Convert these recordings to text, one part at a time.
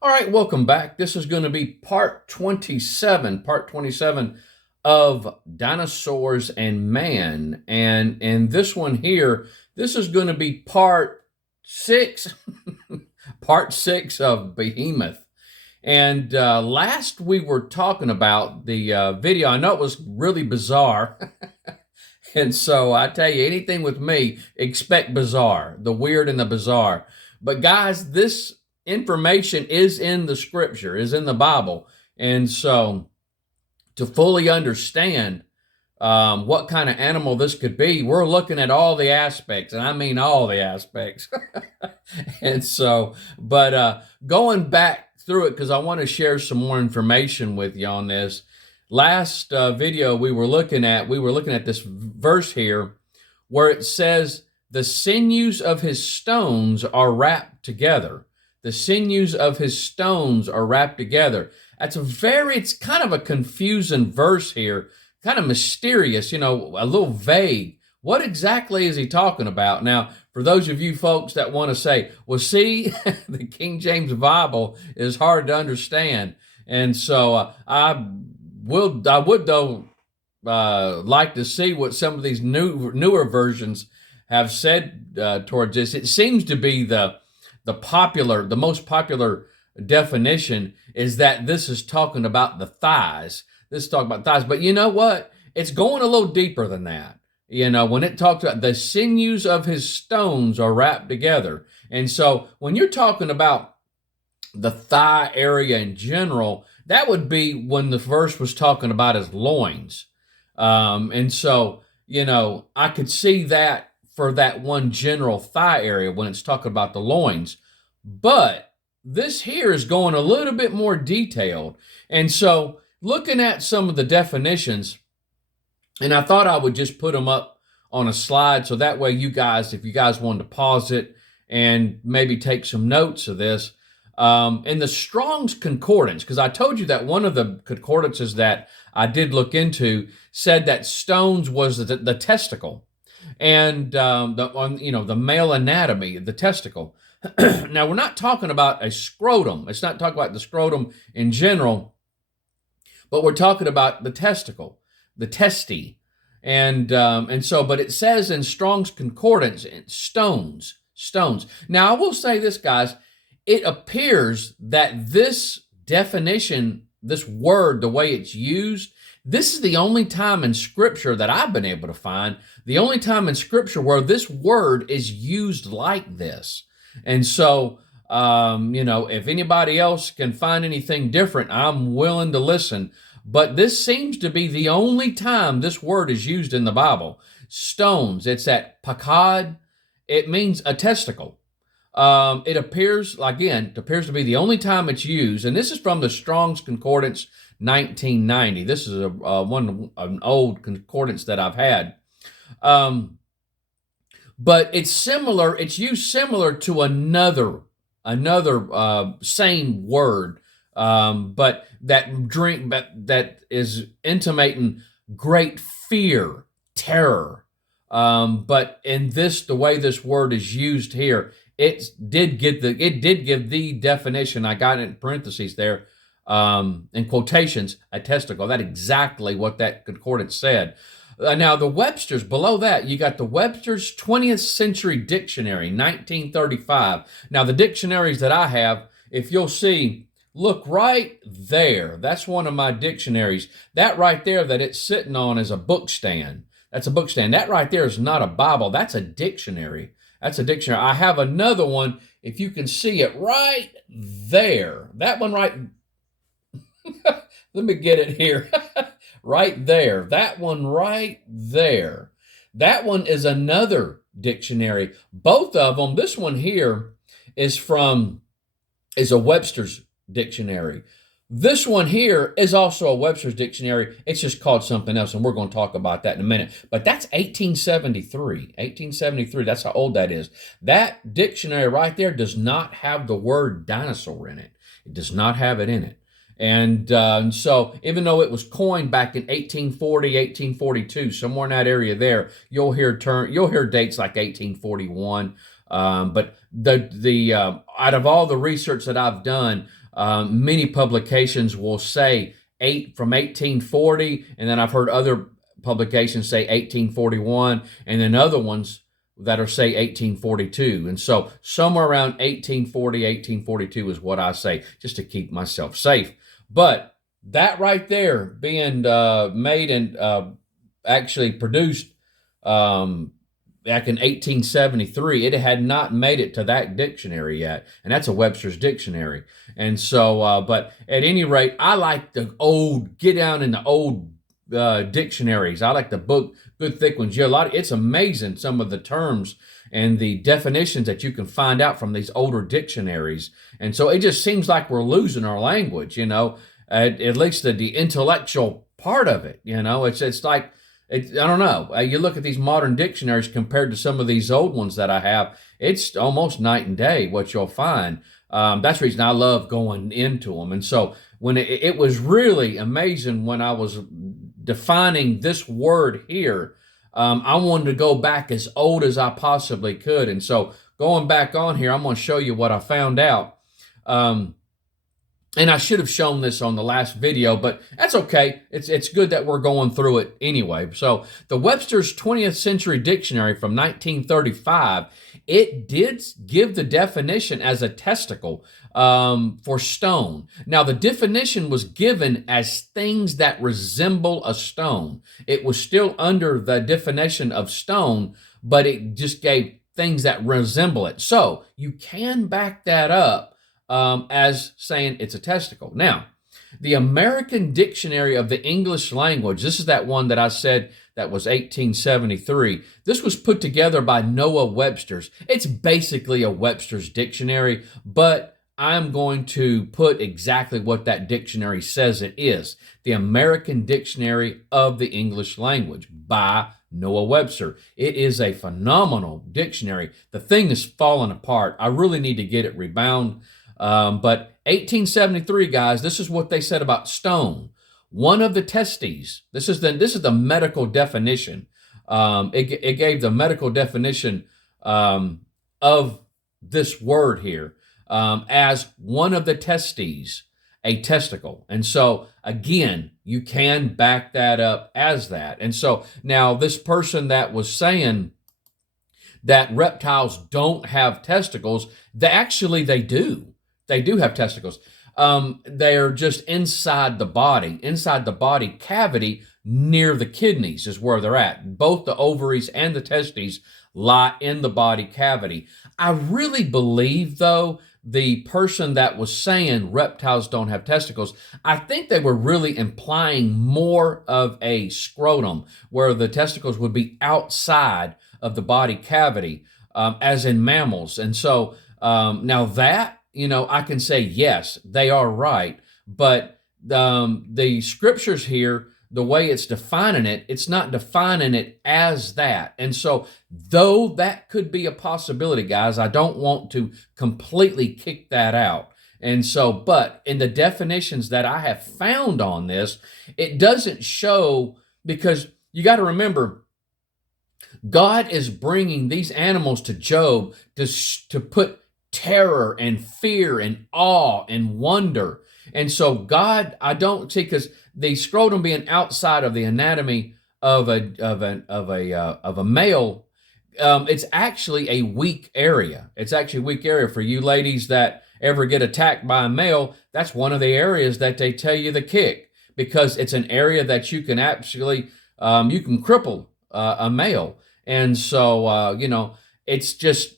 All right, welcome back. This is going to be part 27 of Dinosaurs and Man. And in this one here, this is going to be part 6, part 6 of Behemoth. And last we were talking about the video. I know it was really bizarre. And so I tell you, anything with me, expect bizarre, the weird and the bizarre. But guys, this information is in the scripture, is in the Bible. And so to fully understand what kind of animal this could be, we're looking at all the aspects, and I mean all the aspects. And so, but going back through it, because I want to share some more information with you on this. Last video we were looking at this verse here where it says, the sinews of his stones are wrapped together. The sinews of his stones are wrapped together. It's kind of a confusing verse here, kind of mysterious, a little vague. What exactly is he talking about? Now, for those of you folks that want to say, well, see, the King James Bible is hard to understand. And so I would though like to see what some of these newer versions have said towards this. It seems to be the most popular definition is that this is talking about the thighs. This is talking about thighs, but you know what? It's going a little deeper than that. When it talks about the sinews of his stones are wrapped together, and so when you're talking about the thigh area in general, that would be when the verse was talking about his loins. And so, I could see that for that one general thigh area when it's talking about the loins. But this here is going a little bit more detailed. And so, looking at some of the definitions, and I thought I would just put them up on a slide so that way you guys, if you guys wanted to pause it and maybe take some notes of this, in the Strong's Concordance, because I told you that one of the concordances that I did look into said that stones was the testicle, and the male anatomy, the testicle. Now we're not talking about a scrotum. It's not talking about the scrotum in general, but we're talking about the testicle, the testy, and so. But it says in Strong's Concordance, stones. Now I will say this, guys. It appears that this definition, this word, the way it's used, this is the only time in Scripture that I've been able to find, the only time in Scripture where this word is used like this. And so, if anybody else can find anything different, I'm willing to listen. But this seems to be the only time this word is used in the Bible. Stones, it's at pakad, it means a testicle. It appears to be the only time it's used, and this is from the Strong's Concordance 1990. This is an old concordance that I've had, but it's similar. It's used similar to another same word, but that is intimating great fear, terror. But in this, the way this word is used here, it did give the definition. I got it in parentheses there, in quotations, a testicle. That's exactly what that concordance said. Now the Webster's, below that you got the Webster's 20th Century Dictionary, 1935. Now the dictionaries that I have, if you'll see, look right there. That's one of my dictionaries. That right there that it's sitting on is a book stand. That's a book stand. That right there is not a Bible. That's a dictionary. That's a dictionary. I have another one, if you can see it right there. That one right, let me get it here. Right there. That one right there. That one is another dictionary. Both of them, this one here is a Webster's dictionary. This one here is also a Webster's dictionary. It's just called something else, and we're going to talk about that in a minute. But that's 1873. 1873, that's how old that is. That dictionary right there does not have the word dinosaur in it. It does not have it in it. And so even though it was coined back in 1840, 1842, somewhere in that area there, you'll hear dates like 1841. But the out of all the research that I've done, Many publications will say from 1840, and then I've heard other publications say 1841, and then other ones that are say 1842. And so somewhere around 1840, 1842 is what I say, just to keep myself safe. But that right there being made and actually produced back in 1873, it had not made it to that dictionary yet, and that's a Webster's dictionary. And so, but at any rate, I like get down in the old dictionaries. I like the book, good thick ones. It's amazing some of the terms and the definitions that you can find out from these older dictionaries. And so it just seems like we're losing our language, at least the intellectual part of it. It's like, I don't know. You look at these modern dictionaries compared to some of these old ones that I have, it's almost night and day what you'll find. That's the reason I love going into them. And so when it was really amazing when I was defining this word here, I wanted to go back as old as I possibly could. And so going back on here, I'm going to show you what I found out. And I should have shown this on the last video, but that's okay. It's good that we're going through it anyway. So the Webster's 20th Century Dictionary from 1935, it did give the definition as a testicle for stone. Now, the definition was given as things that resemble a stone. It was still under the definition of stone, but it just gave things that resemble it. So you can back that up as saying it's a testicle. Now, the American Dictionary of the English Language, this is that one that I said that was 1873. This was put together by Noah Webster's. It's basically a Webster's dictionary, but I'm going to put exactly what that dictionary says it is. The American Dictionary of the English Language by Noah Webster. It is a phenomenal dictionary. The thing is falling apart. I really need to get it rebound. But 1873, guys, this is what they said about stone. One of the testes. This is the medical definition. It gave the medical definition of this word here as one of the testes, a testicle. And so again, you can back that up as that. And so now this person that was saying that reptiles don't have testicles, they do. They do have testicles. They're just inside the body cavity near the kidneys is where they're at. Both the ovaries and the testes lie in the body cavity. I really believe, though, the person that was saying reptiles don't have testicles, I think they were really implying more of a scrotum, where the testicles would be outside of the body cavity, as in mammals. And so now that, I can say, yes, they are right. But the scriptures here, the way it's defining it, it's not defining it as that. And so, though that could be a possibility, guys, I don't want to completely kick that out. And so, but in the definitions that I have found on this, it doesn't show, because you got to remember, God is bringing these animals to Job to put terror and fear and awe and wonder. And so God, I don't see, because the scrotum being outside of the anatomy of a male, it's actually a weak area. It's actually a weak area for you ladies that ever get attacked by a male. That's one of the areas that they tell you to kick, because it's an area that you can actually you can cripple a male. And so it's just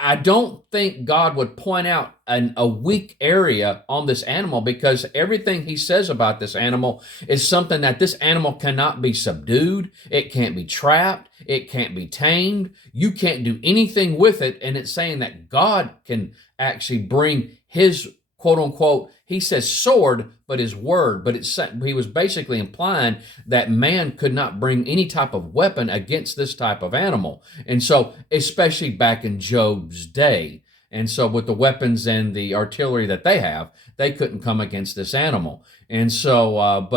I don't think God would point out a weak area on this animal, because everything he says about this animal is something that this animal cannot be subdued. It can't be trapped. It can't be tamed. You can't do anything with it. And it's saying that God can actually bring his quote unquote, he says sword, but his word. But he was basically implying that man could not bring any type of weapon against this type of animal. And so, especially back in Job's day. And so with the weapons and the artillery that they have, they couldn't come against this animal. And so,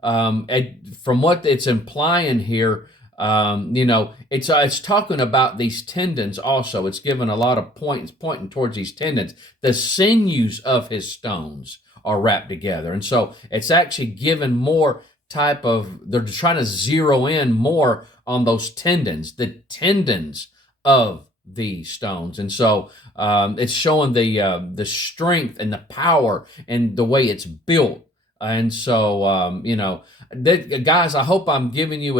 from what it's implying here, It's talking about these tendons also. It's given a lot of points pointing towards these tendons. The sinews of his stones are wrapped together. And so it's actually given more they're trying to zero in more on those tendons, the tendons of the stones. And so it's showing the strength and the power and the way it's built. And so, guys, I hope I'm giving you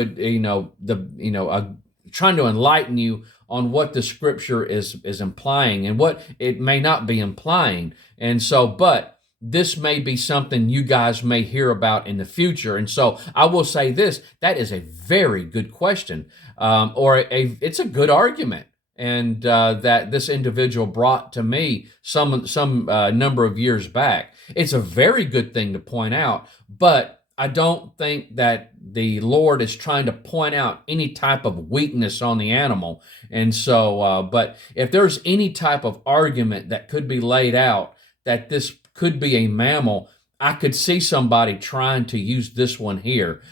trying to enlighten you on what the scripture is implying and what it may not be implying. And so, but this may be something you guys may hear about in the future. And so I will say this, that is a very good question, it's a good argument. And that this individual brought to me some number of years back. It's a very good thing to point out, but I don't think that the Lord is trying to point out any type of weakness on the animal. And so, but if there's any type of argument that could be laid out that this could be a mammal, I could see somebody trying to use this one here.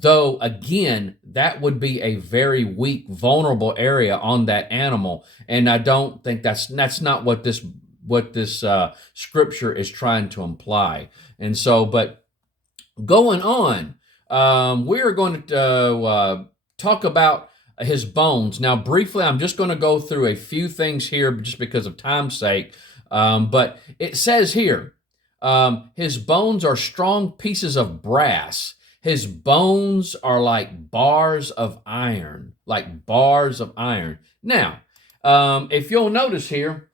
Though, again, that would be a very weak, vulnerable area on that animal. And I don't think that's not what this scripture is trying to imply. And so, but going on, we're going to talk about his bones. Now, briefly, I'm just going to go through a few things here just because of time's sake. But it says here, his bones are strong pieces of brass. His bones are like bars of iron, Now, if you'll notice here,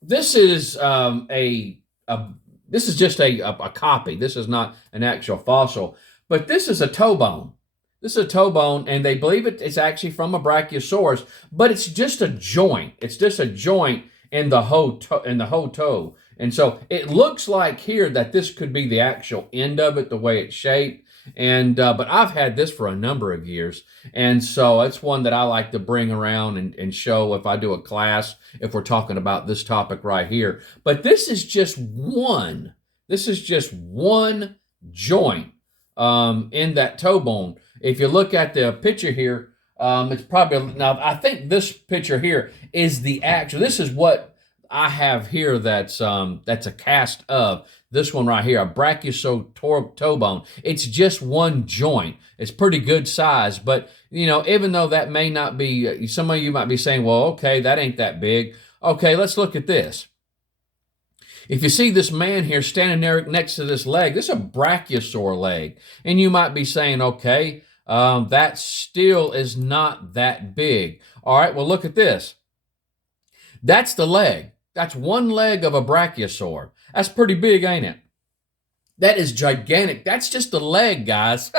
this is this is just a copy. This is not an actual fossil, but this is a toe bone. This is a toe bone, and they believe it's actually from a brachiosaurus, but it's just a joint. It's just a joint in the whole toe. And so it looks like here that this could be the actual end of it, the way it's shaped. And but I've had this for a number of years, and so it's one that I like to bring around and show if I do a class, if we're talking about this topic right here. But this is just one. This is just one joint in that toe bone. If you look at the picture here, it's probably, now I think this picture here is the actual. This is what I have here that's a cast of this one right here, a brachiosaur toe bone. It's just one joint. It's pretty good size, but even though that may not be, some of you might be saying, well, okay, that ain't that big. Okay, let's look at this. If you see this man here standing there next to this leg, this is a brachiosaur leg, and you might be saying, okay, that still is not that big. All right, well, look at this. That's the leg. That's one leg of a brachiosaur. That's pretty big, ain't it? That is gigantic. That's just the leg, guys.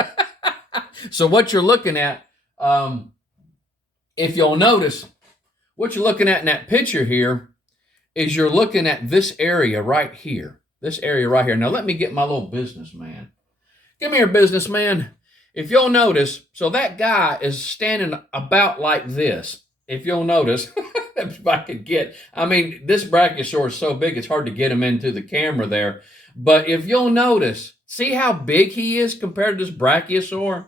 So what you're looking at, if you'll notice, what you're looking at in that picture here is you're looking at this area right here. This area right here. Now let me get my little businessman. Come here, businessman. If you'll notice, so that guy is standing about like this. If you'll notice, if I could this brachiosaur is so big, it's hard to get him into the camera there. But if you'll notice, see how big he is compared to this brachiosaur?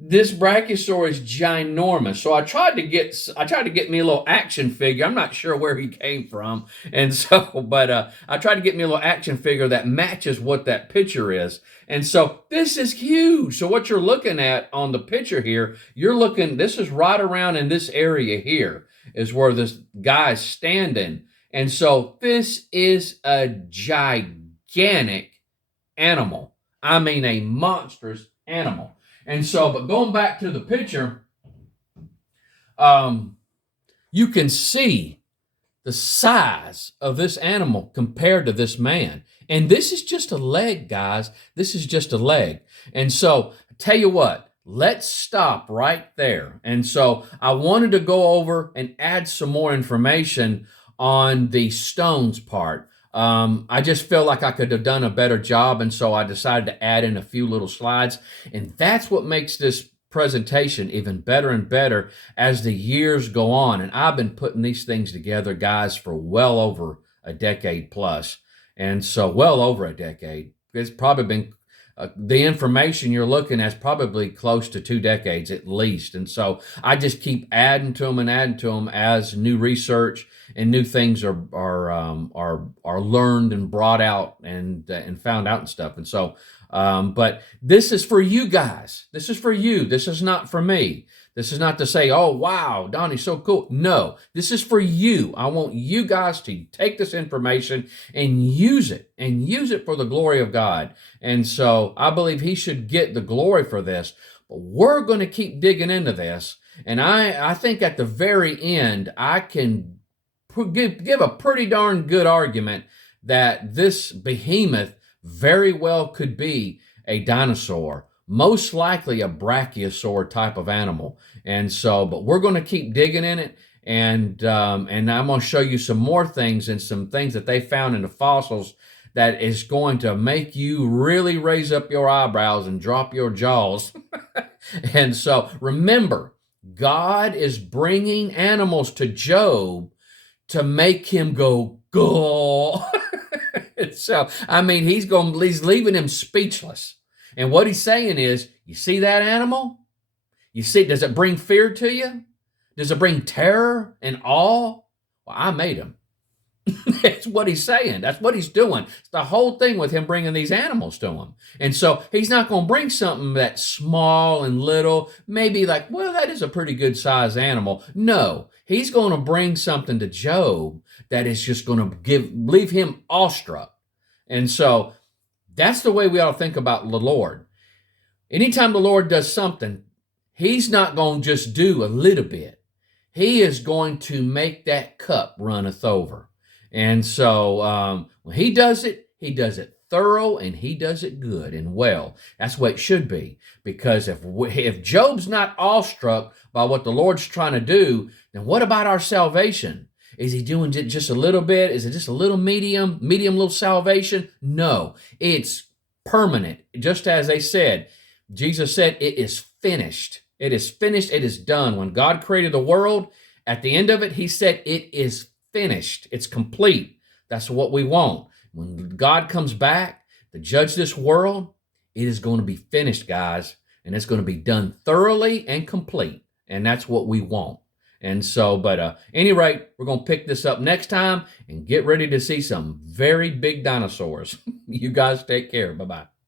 This brachiosaur is ginormous. So I tried to get me a little action figure. I'm not sure where he came from. And so, but I tried to get me a little action figure that matches what that picture is. And so this is huge. So what you're looking at on the picture here, this is right around in this area here is where this guy's standing. And so this is a gigantic animal. I mean, a monstrous animal. And so, but going back to the picture, you can see the size of this animal compared to this man. And this is just a leg, guys. This is just a leg. And so, tell you what, let's stop right there. And so, I wanted to go over and add some more information on the stones part. I just feel like I could have done a better job, and so I decided to add in a few little slides, and that's what makes this presentation even better and better as the years go on. And I've been putting these things together, guys, for well over a decade plus, and so well over a decade. It's probably been the information you're looking at is probably close to 2 decades at least. And so I just keep adding to them and adding to them as new research and new things are learned and brought out and found out and stuff. And so, but this is for you guys. This is for you. This is not for me. This is not to say, oh, wow, Donnie's so cool. No, this is for you. I want you guys to take this information and use it for the glory of God. And so I believe he should get the glory for this. But we're going to keep digging into this. And I think at the very end, I can give a pretty darn good argument that this behemoth very well could be a dinosaur, most likely a brachiosaur type of animal. And so, but we're going to keep digging in it, and I'm going to show you some more things and some things that they found in the fossils that is going to make you really raise up your eyebrows and drop your jaws. And so remember, God is bringing animals to Job to make him go, go. So, I mean, he's leaving him speechless. And what he's saying is, you see that animal? You see, does it bring fear to you? Does it bring terror and awe? Well, I made him. That's what he's saying. That's what he's doing. It's the whole thing with him bringing these animals to him. And so he's not going to bring something that's small and little, maybe like, well, that is a pretty good size animal. No, he's going to bring something to Job that is just going to leave him awestruck. And so that's the way we ought to think about the Lord. Anytime the Lord does something, he's not going to just do a little bit. He is going to make that cup runneth over. And so when he does it thorough, and he does it good and well. That's what it should be. Because if Job's not awestruck by what the Lord's trying to do, then what about our salvation? Is he doing it just a little bit? Is it just a little medium little salvation? No, it's permanent. Just as they said, Jesus said, it is finished. It is finished. It is done. When God created the world, at the end of it, he said, it is finished. It's complete. That's what we want. When God comes back to judge this world, it is going to be finished, guys. And it's going to be done thoroughly and complete. And that's what we want. And so, but at any rate, we're going to pick this up next time and get ready to see some very big dinosaurs. You guys take care. Bye-bye.